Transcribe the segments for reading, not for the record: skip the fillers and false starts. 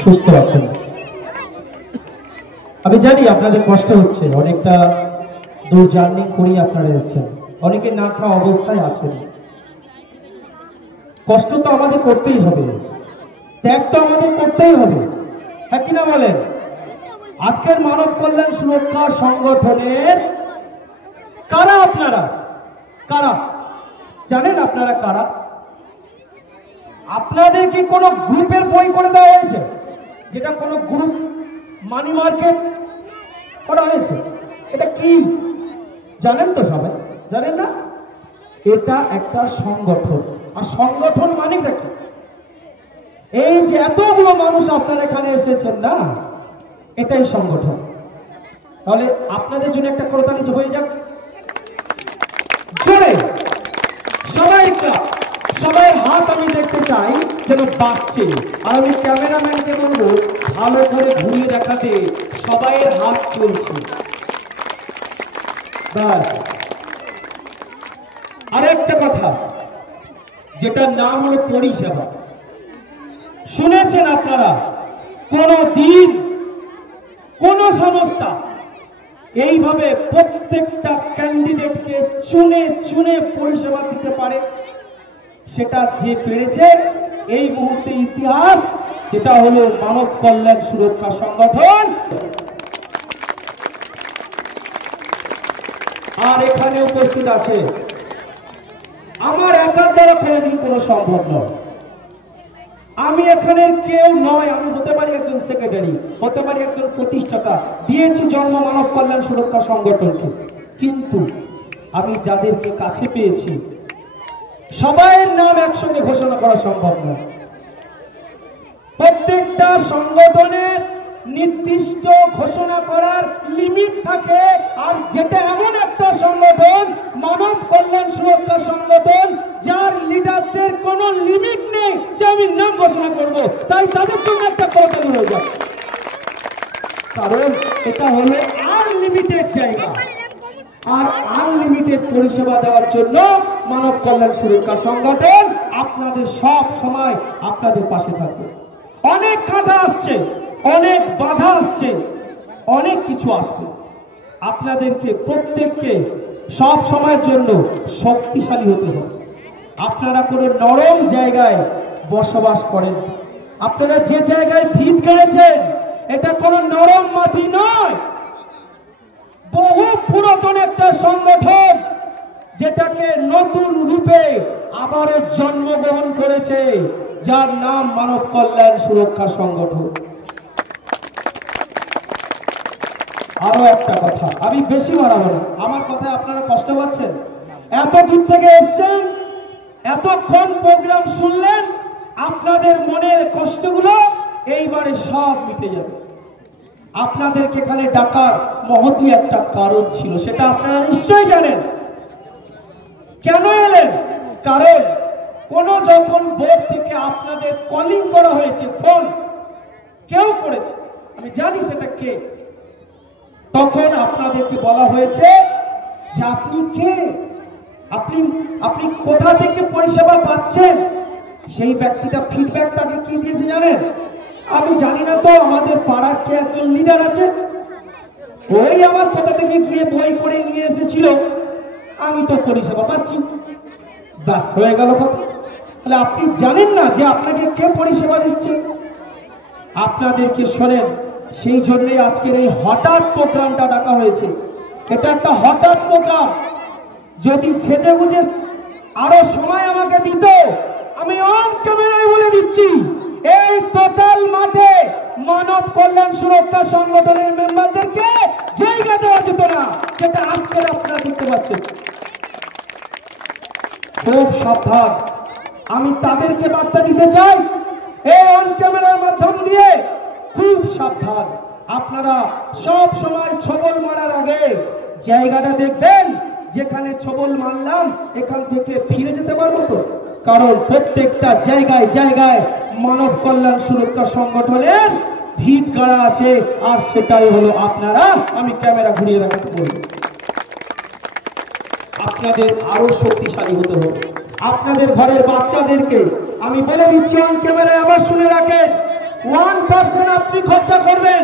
সুস্থ আছেন। আমি জানি আপনাদের কষ্ট হচ্ছে, অনেকটা দূর জার্নি করে আপনারা এসেছেন, অনেকে না খাওয়া অবস্থায় আছেন। কষ্ট তো আমাদের করতেই হবে, ত্যাগ তো আমাদের করতেই হবে, হ্যাঁ কিনা বলেন? আজকের মানব কল্যাণ সুরক্ষা সংগঠনের কারা আপনারা? কারা জানেন? আপনারা কারা? আপনাদের কি কোনো গ্রুপের বই করে দেওয়া হয়েছে? যেটা কোনো গ্রুপ মানি মার্কেট করা হয়েছে? এটা কি জানেন তো? সবাই জানেন না? এটা একটা সংগঠন। আর সংগঠন মানেটা কি? এই যে এতগুলো মানুষ আপনারা এখানে এসেছেন না, এটাই সংগঠন। তাহলে আপনাদের জন্য একটা করতালি হয়ে যাক জোরে সবাই হাত আমি দেখতে চাই যেন বাড়ছে। আর আমি ক্যামেরাম্যানকে বলবো ভালো করে ঘুরিয়ে দেখাতে সবাইয়ের হাত চলছে। আরেকটা কথা, যেটার নাম হলো পরিষেবা। শুনেছেন আপনারা কোন দিন কোন সংস্থা এইভাবে প্রত্যেকটা ক্যান্ডিডেটকে চুনে চুনে পরিষেবা দিতে পারে? সেটা যে পেরেছে এই মুহূর্তে ইতিহাস, সেটা হলো মানব কল্যাণ সুরক্ষা সংগঠন। আর এখানে উপস্থিত আছে, আমার একার দ্বারা কোনোদিন কোনো সম্ভব নয়। আমি এখানে কেউ নয়, আমি হতে পারি একজন সেক্রেটারি, হতে পারি একজন প্রতিষ্ঠাতা, দিয়েছি জন্ম মানব কল্যাণ সুরক্ষা সংগঠনকে। কিন্তু আমি যাদেরকে কাছে পেয়েছি সবাইয়ের নাম একসঙ্গে ঘোষণা করা সম্ভব নয়। প্রত্যেকটা সংগঠনের নির্দিষ্ট ঘোষণা করার লিমিট থাকে। আর যেটা এমন একটা সংগঠন, মানব কল্যাণ সুরক্ষা সংগঠন, যার লিডারদের কোনো লিমিট নেই যে আমি নাম ঘোষণা করব, তাই তাদের জন্য একটা করতালি হয়ে যায়। কারণ এটা হলো আনলিমিটেড জায়গা, আর আনলিমিটেড পরিষেবা দেওয়ার জন্য মানব কল্যাণ সুরক্ষা সংগঠন আপনাদের সব সময় আপনাদের পাশে থাকবে। অনেক কাঁধা আসছে, অনেক বাধা আসছে, অনেক কিছু আসবে। আপনাদেরকে প্রত্যেককে সব সময়ের জন্য শক্তিশালী হতে হবে। আপনারা কোনো নরম জায়গায় বসবাস করেন, আপনারা যে জায়গায় ভিত গড়েছেন এটা কোনো নরম মাটি নয়। বহু পুরাতন একটা সংগঠন, যেটাকে নতুন রূপে আবারও জন্মগ্রহণ করেছে, যার নাম মানব কল্যাণ সুরক্ষা সংগঠন। আরো একটা কথা, আমি বেশি বাড়াবো না, আমার কথায় আপনারা কষ্ট পাচ্ছেন? এত দূর থেকে এসছেন, এতক্ষণ প্রোগ্রাম শুনলেন, আপনাদের মনের কষ্টগুলো এইবারে সব মিটে যাবে। আপনাদেরকে এখানে ডাকার মহতী একটা কারণ ছিল, সেটা আপনারা নিশ্চয়ই জানেন। কেন এলেন? কারণ যখন বোর্ড থেকে আপনাদের কলিং করা হয়েছে, ফোন কেউ করেছে, আমি জানি সেটা কে, তখন আপনাদেরকে বলা হয়েছে যে আপনি কে, আপনি কোথা থেকে পরিষেবা পাচ্ছেন। সেই ব্যক্তিটা ফিডব্যাকটাকে কি দিয়েছে জানেন? আমি জানি না, তো আমাদের পাড়ার কে একজন লিডার আছে, ওই আমার কোথা থেকে গিয়ে বই করে নিয়ে এসেছিল, আমি তো পরিষেবা পাচ্ছি, ব্যাস হয়ে গেল কথা। তাহলে আপনি জানেন না যে আপনাকে কে পরিষেবা দিচ্ছে। আপনাদেরকে শোনেন, সেই জন্যই আজকের এই হঠাৎ প্রোগ্রামটা ডাকা হয়েছে। এটা একটা হঠাৎ প্রোগ্রাম। যদি সেজে বুঝে আরো সময় আমাকে দিত, আমি অন ক্যামেরায় বলে দিচ্ছি, এই টোটাল মাঠে মানব কল্যাণ সুরক্ষা সংগঠনের মেম্বারদেরকে জায়গা দেওয়া যেত না, যেটা আজকের আপনারা দেখতে পাচ্ছেন। খুব সাবধান, আমি তাদেরকে বার্তা দিতে চাই এই অন ক্যামেরার মাধ্যম দিয়ে, খুব সাবধান। আপনারা সব সময় ছবল মারার আগে জায়গাটা দেখবেন, যেখানে ছবল মারলাম এখান থেকে ফিরে যেতে পারবো তো। কারণ প্রত্যেকটা জায়গায় জায়গায় মানব কল্যাণ সুরক্ষা সংগঠনের ভিত গাড়া আছে, আর সেটাই হলো আপনারা। আমি ক্যামেরা ঘুরিয়ে রাখতে বলবো, আপনাদের আরো শক্তিশালী হতে হবে। আপনাদের ঘরের বাচ্চাদেরকে আমি বলে দিচ্ছি অন ক্যামেরায় আবার শুনে রাখেন, 1% আপনি খরচা করবেন।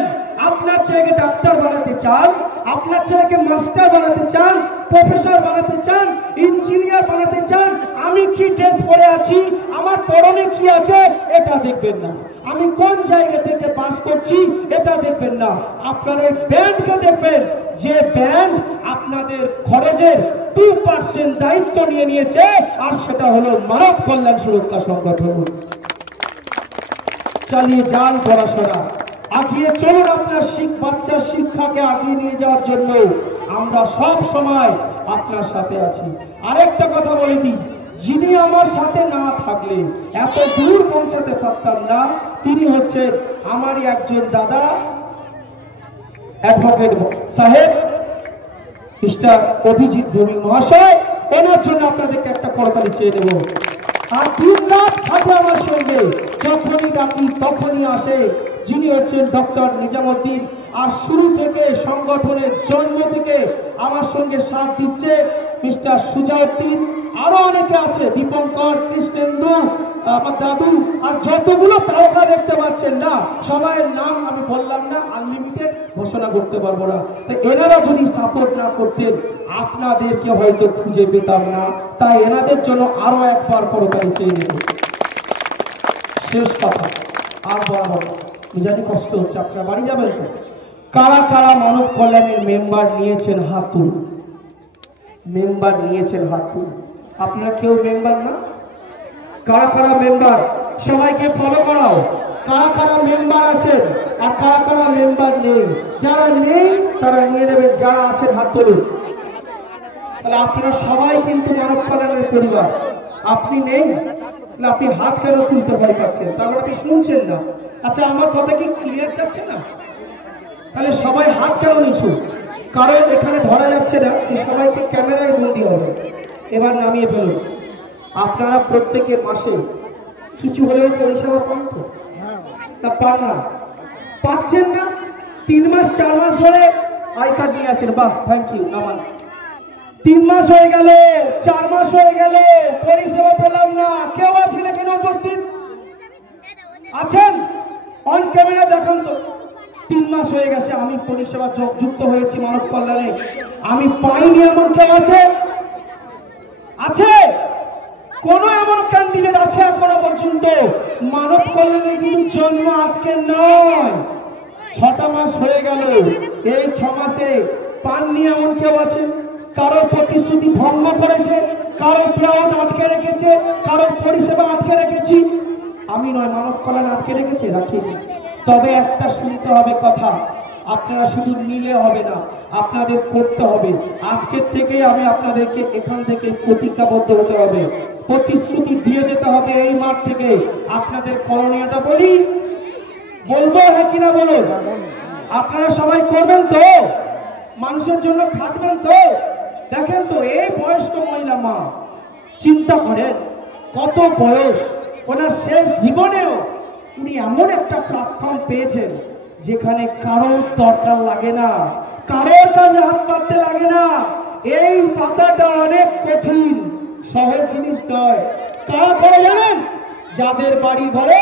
আপনার ছেলেকে ডাক্তার বানাতে চান, আপনার ছেলেকে মাস্টার বানাতে চান, প্রফেসর বানাতে চান, ইঞ্জিনিয়ার বানাতে চান, আমি কি ড্রেস পরে আছি, আমার পরনে কি আছে এটা দেখবেন না, আমি কোন জায়গা থেকে পাস করছি এটা দেখবেন না, আপনারা এই ব্যান্ডকে দেখবেন, যে ব্যান্ড আপনাদের খরচের 2% দায়িত্ব নিয়ে নিয়েছে, আর সেটা হলো মানব কল্যাণ সুরক্ষা সংগঠন। চালিয়ে যান পড়াশোনা, আগিয়ে চলুন আপনার বাচ্চার শিক্ষাকে আগিয়ে নিয়ে যাওয়ার জন্য আমরা সব সময় আপনার সাথে আছি। আরেকটা কথা বলে দিই, যিনি আমার সাথে না থাকলে এত দূর পৌঁছাতে পারতাম না, তিনি হচ্ছেন আমারই একজন দাদা, অ্যাডভোকেট সাহেব মিস্টার অভিজিৎ ভৌমিক মহাশয়। ওনার জন্য আপনাদেরকে একটা করতালি চেয়ে দেব। আর দিন রাত থাকে আমার সঙ্গে, যখনই ডাকি তখনই আসে, যিনি হচ্ছেন ডক্টর নিজামুদ্দিন। আর শুরু থেকে সংগঠনের জন্ম থেকে আমার সঙ্গে সাথ দিচ্ছে মিস্টার সুজাউদ্দিন, আরো অনেকে আছে, দীপঙ্কর, কৃষ্ণেন্দু, আমার দাদু, আর যতগুলো তারকা দেখতে পাচ্ছেন না, সবাইয়ের নাম আমি বললাম না, আনলিমিটেড ঘোষণা করতে পারবো না। তাই এনারা যদি সাপোর্ট না করতেন আপনাদেরকে হয়তো খুঁজে পেতাম না। তাই এনাদের জন্য আরো একবার করতালি চেয়ে নেব। শেষ কথা আর বরাবর জানি কষ্ট হচ্ছে, আপনার বাড়ি যাবেন তো? কারা কারা মানব কল্যাণের মেম্বার নিয়েছেন হাত তুলুন। মেম্বার নিয়েছেন হাত তুলুন। আপনারা কেউ মেম্বার না? কারা কারা মেম্বার? সবাইকে ফলো করাও। কারা কারা মেম্বার আছেন আর কারা কারা মেম্বার নেই? যারা নেই তারা নিয়ে নেবেন, যারা আছেন হাত তুলুন। তাহলে আপনারা সবাই কিন্তু মানব কল্যাণের পরিবার। আপনি নেই তাহলে আপনি হাত কেন তুলতে ভয় পাচ্ছেন? তাহলে আপনি শুনছেন না। আচ্ছা, আমার কথা কি ক্লিয়ার যাচ্ছে না? তাহলে সবাই হাত কেন নিচ্ছু? কারণ এখানে ধরা যাচ্ছে না যে সবাইকে ক্যামেরায় বন্দি হবে। এবার নামিয়ে ফেলুন। আপনারা প্রত্যেকের মাসে কিছু হলেও পরিষেবা পান তো? তা পান না? পাচ্ছেন না? 3 মাস 4 মাস হয়ে আই কার্ড নিয়ে আছেন, বাহ, থ্যাংক ইউ। নামান 3 মাস হয়ে গেল, 4 মাস হয়ে গেল, পরিষেবা পেলাম না। কেউ আছেন এখানে উপস্থিত? আছেন? অন ক্যামেরা দেখান তো। 3 মাস হয়ে গেছে আমি পরিষেবা যুক্ত হয়েছি মানব কল্যাণে, আমি পাইনি এমন কেউ আছে? আছে? কোন এমন ক্যান্ডিডেট আছে এখনো পর্যন্ত? মানব কল্যাণের কিন্তু জন্ম আজকে নয়, 6টা মাস হয়ে গেল। এই 6 মাসে পাননি এমন কেউ আছে? কারো প্রতিশ্রুতি ভঙ্গ করেছে, কারো প্লাউট আটকে রেখেছে, কারো পরিষেবা আটকে রেখেছি? আমি নয়, মানব কল্যাণ আটকে রেখেছে, রাখিনি। তবে একটা শুনতে হবে কথা, আপনারা শুধু নিলে হবে না, আপনাদের করতে হবে। আজকের থেকে আমি আপনাদেরকে এখান থেকে প্রতিজ্ঞাবদ্ধ হতে হবে, প্রতিশ্রুতি দিয়ে যেতে হবে এই মাঠ থেকে। আপনাদের করণীয়টা বলি, বলবো হ্যাঁ কিনা বলুন? আপনারা সবাই করবেন তো? মানুষের জন্য খাটবেন তো? দেখেন তো, এই বয়স্ক মহিলা মা, চিন্তা করেন কত বয়স, ওনার শেষ জীবনেও উনি এমন একটা প্ল্যাটফর্ম পেয়েছেন যেখানে কারোর দরকার লাগে না, কারোর কাছে হাত পাততে লাগে না। এই পাতাটা অনেক কঠিন, সহজ জিনিস নয়। কারা করে জানেন? যাদের বাড়ি ঘরে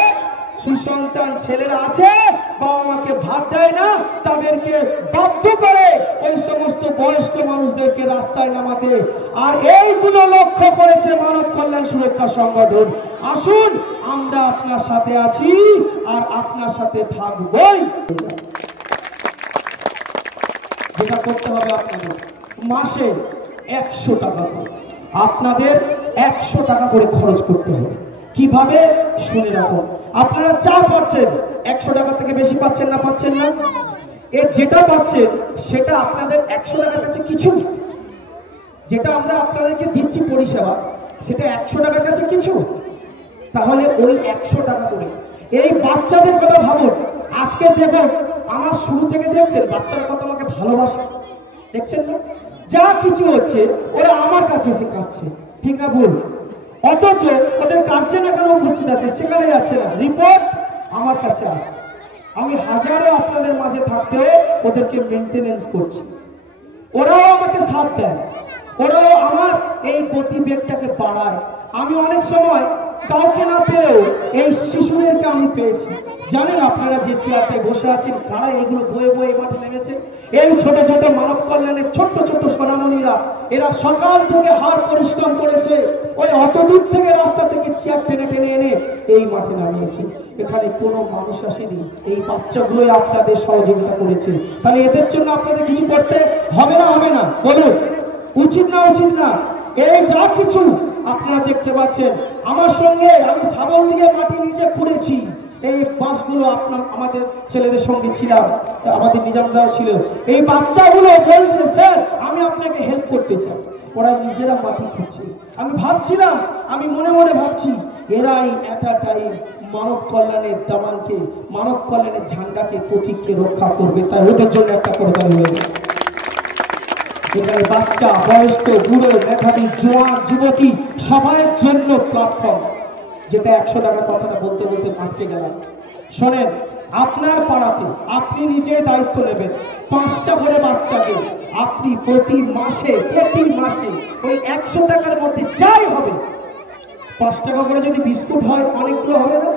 সুসন্তান ছেলেরা আছে, বাবা মাকে ভাত দেয় না, তাদেরকে বাধ্য করে ওই সমস্ত বয়স্ক মানুষদেরকে রাস্তায় নামাতে। আর এইগুলো লক্ষ্য করেছে মানব কল্যাণ সুরক্ষা সংগঠন। আসুন, আমরা আপনার সাথে আছি আর আপনার সাথে থাকবই। যেটা করতে হবে আপনাদের, মাসে 100 টাকা করে, আপনাদের 100 টাকা করে খরচ করতে হবে। কিভাবে? শুনে রাখুন। আপনারা যা পাচ্ছেন 100 টাকা থেকে বেশি পাচ্ছেন না? পাচ্ছেন না? এর যেটা পাচ্ছেন সেটা আপনাদের 100 টাকার কাছে কিছু। যেটা আমরা আপনাদেরকে দিচ্ছি পরিষেবা, সেটা 100 টাকার কাছে কিছু। তাহলে ওই 100 টাকা করে এই বাচ্চাদের কথা ভাবুন। আজকে দেখুন, আমার শুরু থেকে দেখছেন বাচ্চারা কত আমাকে ভালোবাসে, দেখছেন না? যা কিছু হচ্ছে ওরা আমার কাছে এসে কাঁদছে, ঠিক না ভুল? অথচ ওদের কাছে না কেন উপস্থিত আছে, সেখানে যাচ্ছে না, রিপোর্ট আমার কাছে আসছে। আমি হাজারো আপনাদের মাঝে থাকতেও ওদেরকে মেনটেনেন্স করছি, ওরাও আমাকে সাথ দেয়, ওরাও আমার এই গতিবেগটাকে বাড়ায়। আমি অনেক সময় কাউকে না পেলেও এই শিশুদেরকে আমি পেয়েছি। জানেন আপনারা যে চেয়ারটায় বসে আছেন কারা এগুলো বয়ে বয়ে মাঠে নেমেছে? এই ছোট ছোট মানব কল্যাণের ছোট্ট ছোট্ট সোনামণিরা, এরা সকাল থেকে হাড় পরিশ্রম করেছে, ওই অত দূর থেকে রাস্তা থেকে চেয়ার টেনে টেনে এনে এই মাঠে নামিয়েছে। এখানে কোনো মানুষ আসেনি, এই বাচ্চাগুলোই আপনাদের সহযোগিতা করেছে। তাহলে এদের জন্য আপনাদের কিছু করতে হবে না? হবে না? বলুন, উচিত না উচিত না? এই যা কিছু আপনারা দেখতে পাচ্ছেন আমার সঙ্গে, আমি সাবল দিয়ে মাটি নিচে খুঁড়েছি। এই বাঁশগুলো আমাদের ছেলেদের সঙ্গে ছিলাম, আমাদের নিজামদাও ছিল। এই বাচ্চাগুলো বলছে স্যার আমি আপনাকে হেল্প করতে চাই। ওরা নিজেরা মাটি খুঁজছে। আমি ভাবছিলাম, আমি মনে মনে ভাবছি এরাই একটা টাইম মানব কল্যাণের দামানকে, মানব কল্যাণের ঝান্ডাকে, প্রতীককে রক্ষা করবে। তাই ওদের জন্য একটা করতে হবে। এখানে বাচ্চা, বয়স্ক, বুড়ো, মেধাবী, জোয়ান, যুবতী সবার জন্য প্ল্যাটফর্ম। যেটা 100 টাকার কথাটা বলতে বলতে আটকে গেলাম। শোনেন, আপনার পাড়াতে আপনি নিজে দায়িত্ব নেবেন 5টা করে বাচ্চাকে আপনি প্রতি মাসে ওই 100 টাকার মধ্যে যাই হবে, 5 টাকা করে যদি বিস্কুট হয় অনেকগুলো হবে না?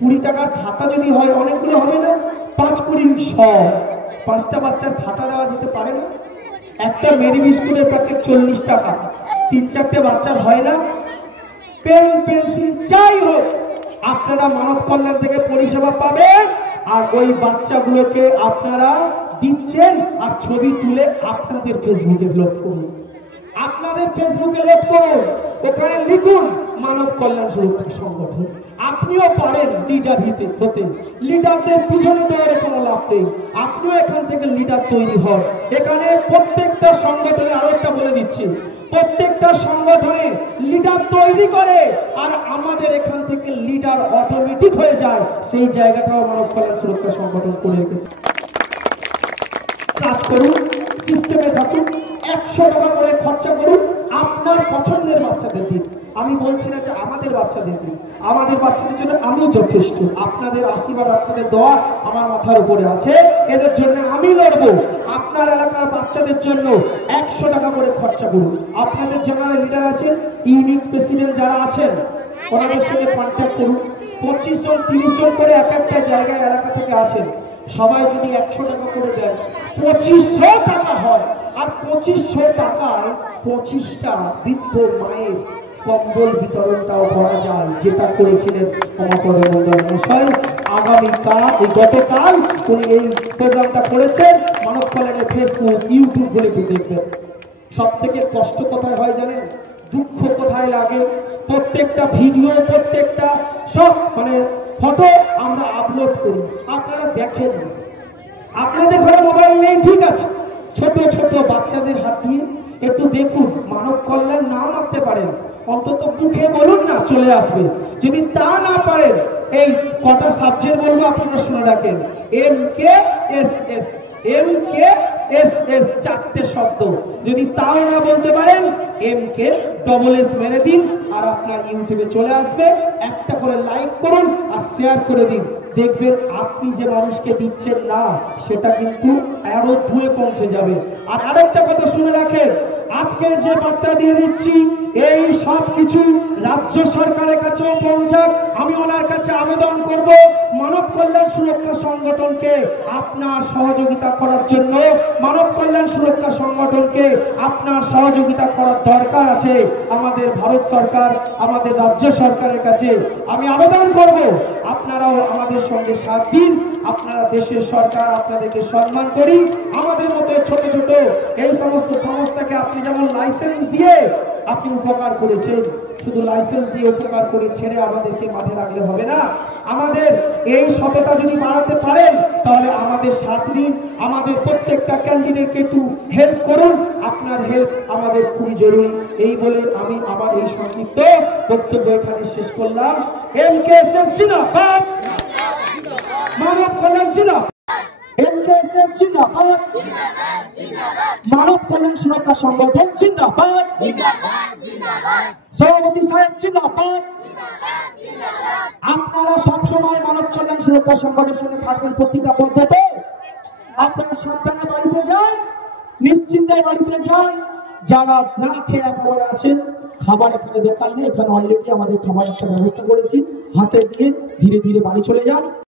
20 টাকার খাতা যদি হয় অনেকগুলো হবে না? 5 20 100, 5টা বাচ্চার খাতা দেওয়া যেতে পারে না? একটা মেরি বিস্কুটের প্যাকেট 40 টাকা, 3-4টে বাচ্চার হয় না? পেন পেন্সিল যাই হোক আপনারা মানব কল্যাণ থেকে পরিষেবা পাবেন। আর ওই বাচ্চাগুলোকে আপনারা দিচ্ছেন আর ছবি তুলে আপনাদের ফেসবুকে লোড করুন, আপনাদের ফেসবুকে লোড করুন, ওখানে লিখুন মানব কল্যাণ সুরক্ষা সংগঠন। আপনিও পারেন লিডার হতে। লিডারদের পিছনে দৌড়ে কোনো লাভ নেই, আপনিও এখান থেকে লিডার তৈরি হন। এখানে প্রত্যেকটা সংগঠনে, আরো একটা বলে দিচ্ছি, প্রত্যেকটা সংগঠনে লিডার তৈরি করে আর আমাদের এখান থেকে লিডার অটোমেটিক হয়ে যায়। সেই জায়গাটাও মানব কল্যাণ সুরক্ষা সংগঠন করে রেখেছে। কাজ করুন, সিস্টেমে থাকুন, 100 টাকা করে খরচা করুন, আপনার পছন্দের বাচ্চাদের দিন। আমি বলছি না যে আমাদের বাচ্চাদের দিন, আমাদের বাচ্চাদের জন্য আমিও যথেষ্ট। আপনাদের আশীর্বাদ, আপনাদের দোয়া আমার মাথার উপরে আছে, এদের জন্য আমি লড়বো। আপনার এলাকার বাচ্চাদের জন্য 100 টাকা করে খরচা করুন। আপনাদের যারা লিডার আছেন, ইউনিট প্রেসিডেন্ট যারা আছেন, ওনাদের সঙ্গে কন্ট্যাক্ট করুন। 25 জন 30 জন করে এক একটা জায়গায় এলাকা থেকে আছেন, সবাই যদি 100 টাকা করে দেয় 2500 টাকা হয়। আর 2500 টাকায় 25টা বৃদ্ধ মায়ের কম্বল বিতরণটাও করা যায়, যেটা করেছিলেন কমলাপদ মণ্ডল মশাই। গতকাল উনি এই প্রোগ্রামটা করেছেন। মানব কল্যাণের ফেসবুক, ইউটিউব বলে দেখবেন। সব থেকে কষ্ট কোথায় হয় জানেন? দুঃখ কোথায় লাগে? প্রত্যেকটা ভিডিও, প্রত্যেকটা সব ফটো আমরা আপলোড করি, আপনারা দেখেন। আপনাদের ঘরে মোবাইল নেই ঠিক আছে, ছোট ছোট বাচ্চাদের হাত দিয়ে একটু দেখুন। মানব কল্যাণ না মারতে পারেন অন্তত মুখে বলুন না, চলে আসবে। যদি তা না পারেন, এই কটা সাবজেক্ট বলবো আপনারা শুনে রাখেন। MKSS, MKSS 4টে শব্দ। যদি তাও না বলতে পারেন MKSS মেরে দিন আর আপনার ইউটিউবে চলে আসবে। একটা করে লাইক করুন আর শেয়ার করে দিন, দেখবেন আপনি যে মানুষকে দিচ্ছেন না সেটা কিন্তু আরো ধুয়ে পৌঁছে যাবে। আর আরেকটা কথা শুনে রাখেন, আজকে যে বার্তা দিয়ে দিচ্ছি এই সব কিছু রাজ্য সরকারের কাছেও পৌঁছাক। আমি ওনার কাছে আবেদন করব মানব কল্যাণ সুরক্ষা সংগঠনকে আপনার সহযোগিতা করার জন্য। মানব কল্যাণ সুরক্ষা সংগঠনকে আপনার সহযোগিতা করার দরকার আছে। আমাদের ভারত সরকার, আমাদের রাজ্য সরকারের কাছে আমি আবেদন করব আপনারাও আমাদের সঙ্গে সাথ দিন। আপনারা দেশের সরকার, আপনাদেরকে সম্মান করি। আমাদের মতো ছোট ছোট এই সমস্ত সংস্থাকে আপনি যেমন লাইসেন্স দিয়ে আপনি উপকার করেছেন, শুধু লাইসেন্স দিয়ে উপকার করে ছেড়ে আমাদেরকে মাঠে রাখলে হবে না। আমাদের এই সততা যদি বাড়াতে পারেন তাহলে আমাদের সাথ দিন, আমাদের প্রত্যেকটা ক্যান্ডিডেটকে একটু হেল্প করুন। আপনার হেল্প আমাদের খুবই জরুরি। এই বলে আমি আমার এই সংক্ষিপ্ত বক্তব্য এখানে শেষ করলাম। MKSS জিন্দাবাদ, মানব কল্যাণ জিন্দাবাদ, MKSS জিন্দাবাদ, মানব কল্যাণ সুরক্ষা সংগঠন জিন্দাবাদ, সভাপতি সাহেব জিন্দাবাদ। আপনারা সবসময় মানব কল্যাণ সুরক্ষা সংগঠনের সঙ্গে থাকবেন প্রতিজ্ঞাবদ্ধ। আপনারা সাবধানে বাড়িতে যান, নিশ্চিন্তে বাড়িতে যান। যারা না খেয়ে একেবারে আছেন খাবার এখানে দোকান নেই, এখানে অলরেডি আমাদের খাবার একটা ব্যবস্থা করেছি, হাতে দিয়ে ধীরে ধীরে বাড়ি চলে যান।